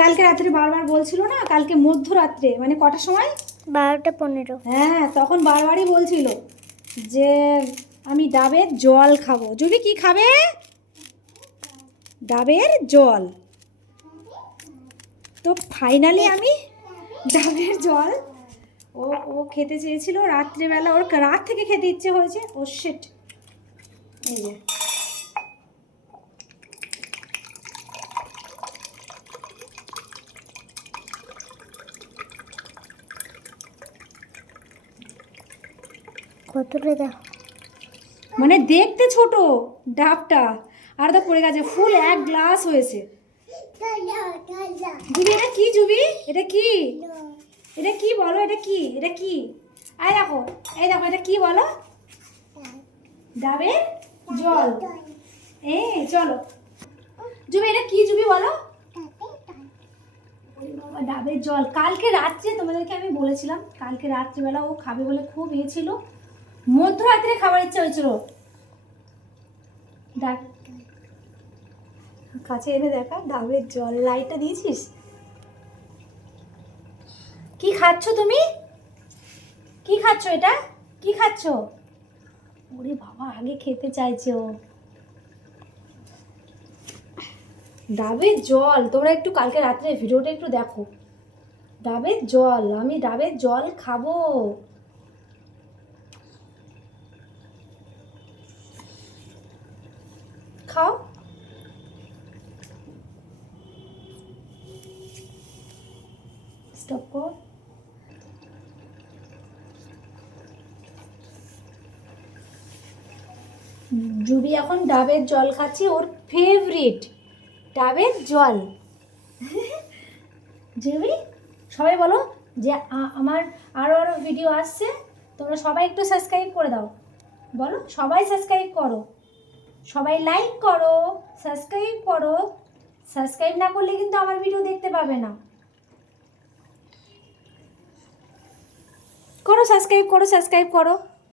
কালকে রাত্রে বারবার বলছিল না, কালকে মধ্যরাত্রে মানে কটার সময়, 12:15। হ্যাঁ তখন বারবারই বলছিল যে আমি ডাবের জল খাবো। জুবি কি খাবে? ডাবের জল। তো ফাইনালি আমি ডাবের জল ও ও খেতে চেয়েছিল রাত্রেবেলা, ওর রাত থেকে খেতে ইচ্ছে হয়েছে। ও শিট, এই যে কতটা দাও? মানে দেখতে ছোট ডাবটা, আর তো পড়ে গেছে, ফুল 1 গ্লাস হয়েছে। জুবি এটা কি? জুবি এটা কি? এটা কি বলো? এটা কি? এটা কি? এই দেখো, এই দেখো, এটা কি বলো? ডাবের জল। এই চলো জুবি, এটা কি জুবি বলো? বাবা, ডাবের জল। কালকে রাত্রে তোমাদেরকে আমি বলেছিলাম, কালকে রাত্রিবেলা ও খাবে বলে খুব ইয়ে ছিল, মধ্যরাত্রে খাবার ইচ্ছা হয়েছিল। ডাব কাছে এনে দেখা, ডাবের জল। লাইটটা দিয়েছিস? কি খাচ্ছ তুমি? কি খাচ্ছ এটা? কি খাচ্ছ? ওরে বাবা, আগে খেতে চাইছে ও। ডাবের জল। তোমরা একটু কালকে রাত্রে ভিডিওটা একটু দেখো। ডাবের জল, আমি ডাবের জল খাবো। খাও। স্টপ কর। জুবি এখন ডাবের জল খাচ্ছে, ওর ফেভারিট ডাবের জল। জুবি, সবাই বলো যে আমার আরও আরও ভিডিও আসছে, তোমরা সবাই একটু সাবস্ক্রাইব করে দাও। বলো, সবাই সাবস্ক্রাইব করো, সবাই লাইক করো, সাবস্ক্রাইব করো। সাবস্ক্রাইব না করলে কিন্তু আমার ভিডিও দেখতে পাবে না। করো সাবস্ক্রাইব করো, সাবস্ক্রাইব করো।